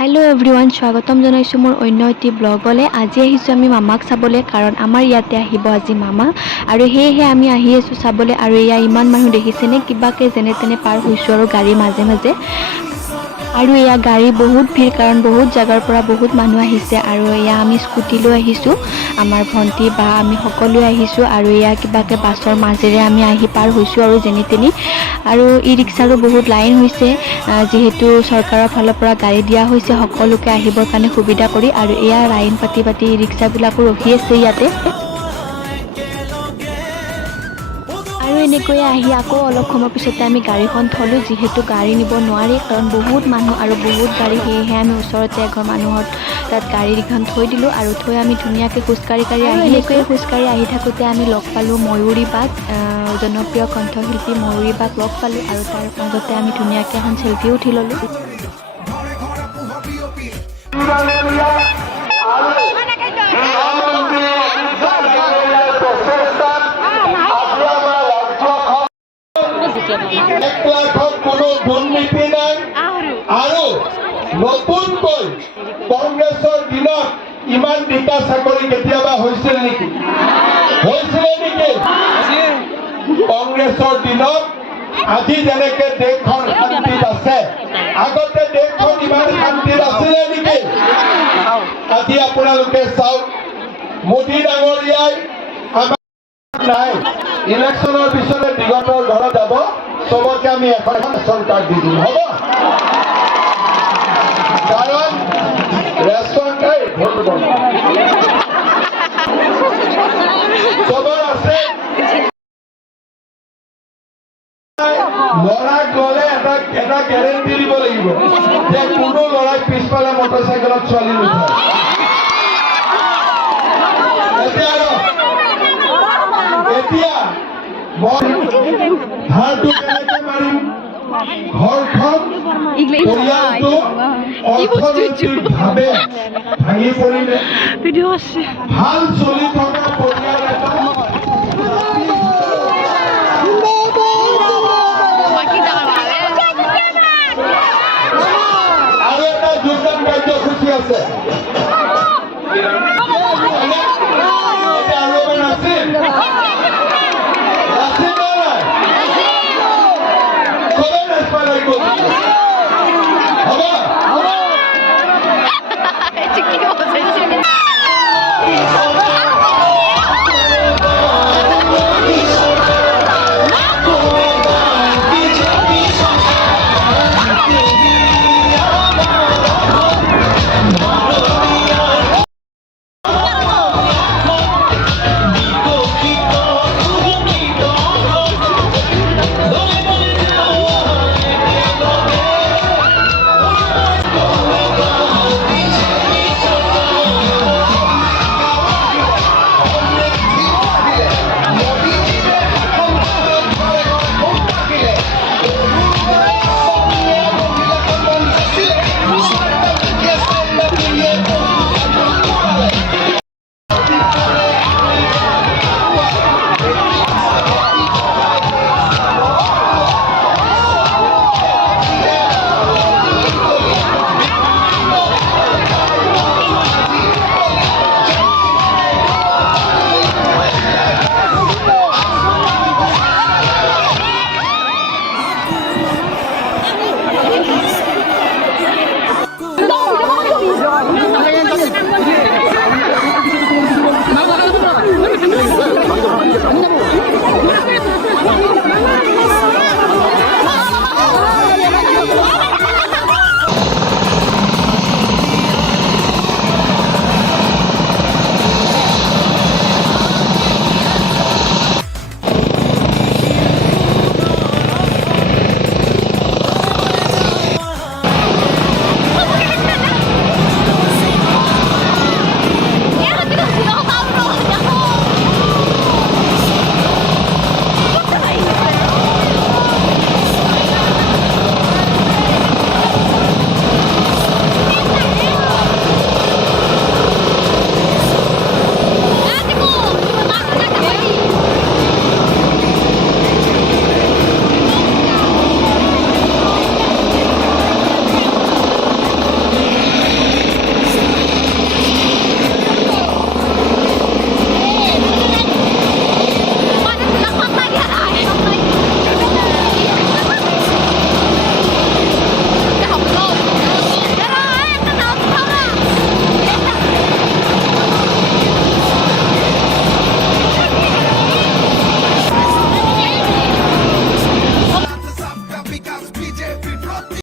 hello everyone स्वागतम जनाइছো मोर अन्य eighty ब्लगले আজি আহিছো আমি মামাক চাবলে কাৰণ আমাৰ ইয়াতে আহিব আজি মামা আৰু হেহে আমি আহি আছো চাবলে আৰু ইয়া ইমান মানুহ দেখিছেনে কিবাকে যেনে তেনে পাৰ হৈছো আৰু গাড়ী মাজে মাজে আৰু ইয়া গাড়ী বহুত ভিৰ কাৰণ বহুত জাগাৰ পৰা বহুত মানুহ আহিছে আৰু ইয়া আমি স্কুটি লৈ আহিছো আমাৰ ভন্টি বা আমি সকলোৱে আহিছো আৰু ইয়া কিবাকে বাছৰ মাজেৰে আমি আহি পাৰ হৈছো আৰু যেনি তেনি আৰু ই ৰিক্সাৰো বহুত লাইন হৈছে যেহেতু চৰকাৰৰ ফালৰ পৰা গাড়ী দিয়া হৈছে সকলোকে আহিবৰ কাৰণে সুবিধা কৰি আৰু ইয়া লাইন পাতি পাতি ই ৰিক্সাবিলাকো ৰখি আছে ইয়াতে আৰু এনেকৈ আহি আকৌ অলপ সময় পিছতে আমি গাড়ীখন থলো যেহেতু গাড়ী নিব নোৱাৰি কাৰণ বহুত মানুহ আৰু বহুত গাড়ী হেহে আমি ওচৰতে এঘৰ মানুহৰ তাত গাড়ীখন থৈ দিলো আৰু থৈ আমি ধুনীয়াকৈ খোজকাঢ়ি আহি এনেকৈ খোজকাঢ়ি আহি থাকোঁতে আমি লগ পালোঁ ময়ূৰী বাক জনপ্ৰিয় কণ্ঠশিল্পী ময়ূৰী বাক লগ পালোঁ আৰু তাৰ মাজতে আমি ধুনীয়াকৈ এখন চেলফি উঠি ল'লোঁ কোনো দুৰ্নীতি নাই আৰু নতুনকৈ কংগ্ৰেছৰ দিনত ইমান বিকা চাকৰি কেতিয়াবা হৈছিল নেকি কংগ্ৰেছৰ দিনত আজি যেনেকে দেশখন শান্তিত আছে আগতে দেশখন ইমান শান্তিত আছিলে নেকি আজি আপোনালোকে চাওক মোদী ডাঙৰীয়াই আমাক নাই ইলেকশ্যনৰ পিছতে বিগতৰ ঘৰত যাব সবকে আমি এখন ৰেশন কাৰ্ড দি দিম হ'ব কাৰণ ৰেশন কাৰ্ড খবৰ আছে ল'ৰাক গ'লে এটা গেৰেণ্টি দিব লাগিব যে কোনো ল'ৰাক পিছফালে মটৰচাইকেলত ছোৱালী নুঠায় এতিয়া মই ধাৰটো কেনেকে মাৰিম ঘৰখন পৰিয়ালটো অৰ্থনৈতিকভাৱে ভাঙি পৰিলে ভাল চলি থকা পৰিয়াল এটা আৰু এটা যোগদান কাৰ্যসূচী আছে